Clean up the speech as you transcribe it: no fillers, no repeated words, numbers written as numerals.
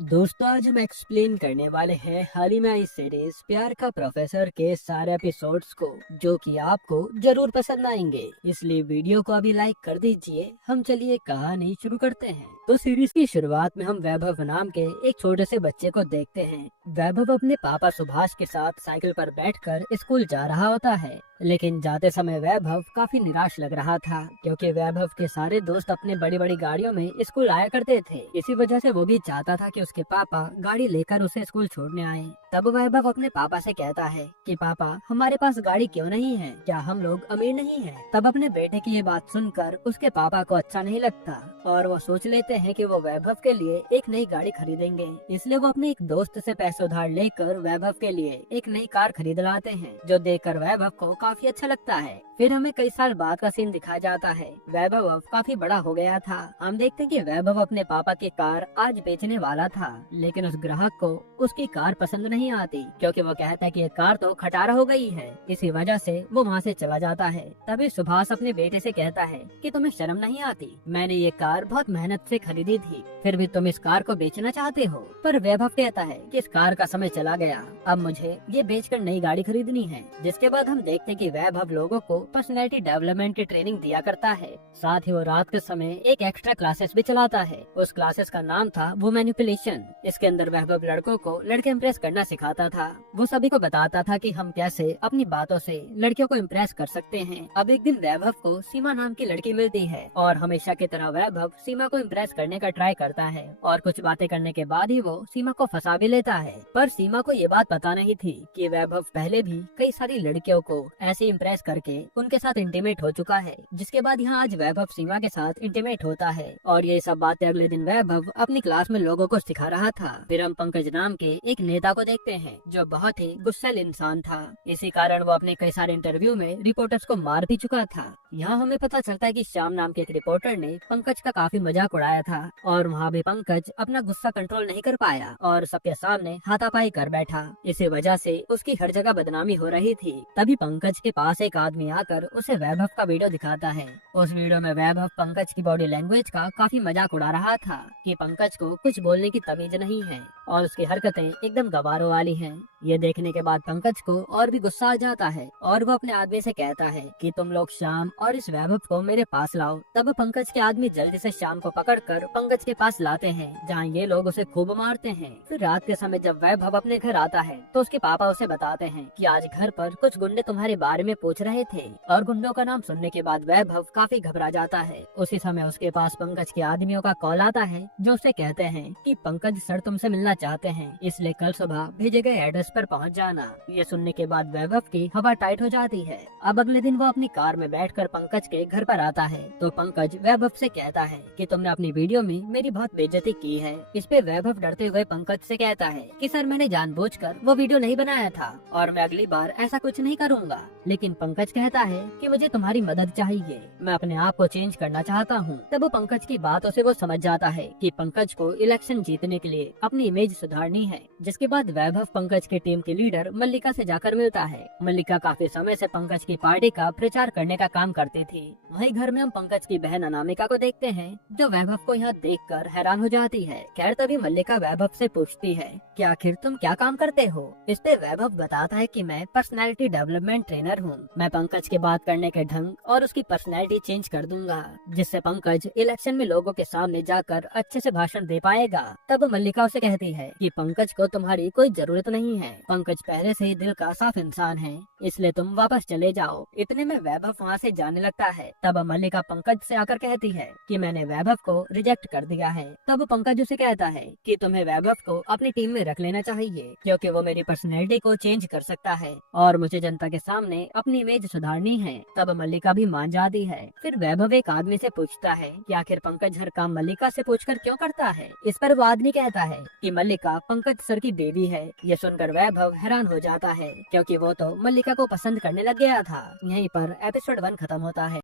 दोस्तों, आज हम एक्सप्लेन करने वाले हैं हाल ही में आई सीरीज प्यार का प्रोफेसर के सारे एपिसोड्स को, जो कि आपको जरूर पसंद आएंगे। इसलिए वीडियो को अभी लाइक कर दीजिए। हम चलिए कहानी शुरू करते हैं। तो सीरीज की शुरुआत में हम वैभव नाम के एक छोटे से बच्चे को देखते हैं। वैभव अपने पापा सुभाष के साथ साइकिल पर बैठकर स्कूल जा रहा होता है, लेकिन जाते समय वैभव काफी निराश लग रहा था, क्योंकि वैभव के सारे दोस्त अपने बड़ी बड़ी गाड़ियों में स्कूल आया करते थे। इसी वजह से वो भी चाहता था कि उसके पापा गाड़ी लेकर उसे स्कूल छोड़ने आए। तब वैभव अपने पापा से कहता है कि पापा, हमारे पास गाड़ी क्यों नहीं है? क्या हम लोग अमीर नहीं हैं? तब अपने बेटे की ये बात सुनकर उसके पापा को अच्छा नहीं लगता और वो सोच लेते हैं कि वो वैभव के लिए एक नई गाड़ी खरीदेंगे। इसलिए वो अपने एक दोस्त से पैसे उधार लेकर वैभव के लिए एक नई कार खरीद लाते हैं, जो देखकर वैभव को काफी अच्छा लगता है। फिर हमें कई साल बाद का सीन दिखाया जाता है। वैभव अब काफी बड़ा हो गया था। हम देखते कि वैभव अपने पापा की कार आज बेचने वाला था, लेकिन उस ग्राहक को उसकी कार पसंद नहीं आती, क्योंकि वो कहता है कि ये कार तो खटारा हो गई है। इसी वजह से वो वहाँ से चला जाता है। तभी सुभाष अपने बेटे से कहता है कि तुम्हें शर्म नहीं आती? मैंने ये कार बहुत मेहनत से खरीदी थी, फिर भी तुम इस कार को बेचना चाहते हो। पर वैभव कहता है कि इस कार का समय चला गया, अब मुझे ये बेचकर नई गाड़ी खरीदनी है। जिसके बाद हम देखते कि वैभव लोगों को पर्सनैलिटी डेवलपमेंट की ट्रेनिंग दिया करता है। साथ ही वो रात के समय एक एक्स्ट्रा क्लासेस भी चलाता है। उस क्लासेस का नाम था वो मैनिपुलेशन। इसके अंदर वैभव लड़कों को लड़के इम्प्रेस करना सिखाता था। वो सभी को बताता था कि हम कैसे अपनी बातों से लड़कियों को इम्प्रेस कर सकते हैं। अब एक दिन वैभव को सीमा नाम की लड़की मिलती है और हमेशा की तरह वैभव सीमा को इम्प्रेस करने का ट्राई करता है और कुछ बातें करने के बाद ही वो सीमा को फंसा भी लेता है। पर सीमा को ये बात पता नहीं थी कि वैभव पहले भी कई सारी लड़कियों को ऐसे इम्प्रेस करके उनके साथ इंटीमेट हो चुका है। जिसके बाद यहाँ आज वैभव सीमा के साथ इंटीमेट होता है और ये सब बातें अगले दिन वैभव अपनी क्लास में लोगों को सिखा रहा था। फिर हम पंकज नाम के एक नेता को देखते हैं, जो बहुत ही गुस्सैल इंसान था। इसी कारण वो अपने कई सारे इंटरव्यू में रिपोर्टर्स को मार भी चुका था। यहाँ हमें पता चलता है कि श्याम नाम के एक रिपोर्टर ने पंकज का काफी मजाक उड़ाया था और वहाँ भी पंकज अपना गुस्सा कंट्रोल नहीं कर पाया और सबके सामने हाथापाई कर बैठा। इसी वजह से उसकी हर जगह बदनामी हो रही थी। तभी पंकज के पास एक आदमी आकर उसे वैभव का वीडियो दिखाता है। उस वीडियो में वैभव पंकज की बॉडी लैंग्वेज का काफी मजाक उड़ा रहा था कि पंकज को कुछ बोलने की तमीज नहीं है और उसकी हरकतें एकदम गवारों वाली हैं। ये देखने के बाद पंकज को और भी गुस्सा आ जाता है और वो अपने आदमी से कहता है कि तुम लोग श्याम और इस वैभव को मेरे पास लाओ। तब पंकज के आदमी जल्दी से श्याम को पकड़कर पंकज के पास लाते हैं, जहाँ ये लोग उसे खूब मारते हैं। फिर रात के समय जब वैभव अपने घर आता है तो उसके पापा उसे बताते हैं कि आज घर पर कुछ गुंडे तुम्हारे बारे में पूछ रहे थे और गुंडों का नाम सुनने के बाद वैभव काफी घबरा जाता है। उसी समय उसके पास पंकज के आदमियों का कॉल आता है, जो उसे कहते हैं कि पंकज सर तुमसे मिलना चाहते हैं, इसलिए कल सुबह भेजे गए एड्रेस पर पहुंच जाना। ये सुनने के बाद वैभव की हवा टाइट हो जाती है। अब अगले दिन वो अपनी कार में बैठकर पंकज के घर पर आता है तो पंकज वैभव से कहता है कि तुमने अपनी वीडियो में मेरी बहुत बेइज्जती की है। इस पे वैभव डरते हुए पंकज से कहता है कि सर, मैंने जानबूझकर वो वीडियो नहीं बनाया था और मैं अगली बार ऐसा कुछ नहीं करूँगा। लेकिन पंकज कहता है कि मुझे तुम्हारी मदद चाहिए, मैं अपने आप को चेंज करना चाहता हूँ। तब पंकज की बातों से वो समझ जाता है कि पंकज को इलेक्शन जीतने के लिए अपनी इमेज सुधारनी है। जिसके बाद वैभव पंकज की टीम की लीडर मल्लिका से जाकर मिलता है। मल्लिका काफी समय से पंकज की पार्टी का प्रचार करने का काम करती थी। वहीं घर में हम पंकज की बहन अनामिका को देखते हैं, जो वैभव को यहाँ देखकर हैरान हो जाती है। खैर तभी मल्लिका वैभव से पूछती है कि आखिर तुम क्या काम करते हो? इस पे वैभव बताता है कि मैं पर्सनैलिटी डेवलपमेंट ट्रेनर हूँ। मैं पंकज के बात करने के ढंग और उसकी पर्सनैलिटी चेंज कर दूंगा, जिससे पंकज इलेक्शन में लोगों के सामने जाकर अच्छे से भाषण दे पाएगा। तब मल्लिका उसे कहती है कि पंकज को तुम्हारी कोई जरूरत नहीं है, पंकज पहले से ही दिल का साफ इंसान है, इसलिए तुम वापस चले जाओ। इतने में वैभव वहाँ से जाने लगता है। तब मल्लिका पंकज से आकर कहती है कि मैंने वैभव को रिजेक्ट कर दिया है। तब पंकज उसे कहता है कि तुम्हें वैभव को अपनी टीम में रख लेना चाहिए, क्योंकि वो मेरी पर्सनैलिटी को चेंज कर सकता है और मुझे जनता के सामने अपनी इमेज सुधारनी है। तब मल्लिका भी मान जाती है। फिर वैभव एक आदमी से पूछता है कि आखिर पंकज हर काम मल्लिका से पूछकर क्यों करता है? इस पर वो आदमी कहता है कि मल्लिका पंकज सर की देवी है। ये सुनकर वैभव हैरान हो जाता है, क्योंकि वो तो मल्लिका को पसंद करने लग गया था। यहीं पर एपिसोड 1 खत्म होता है।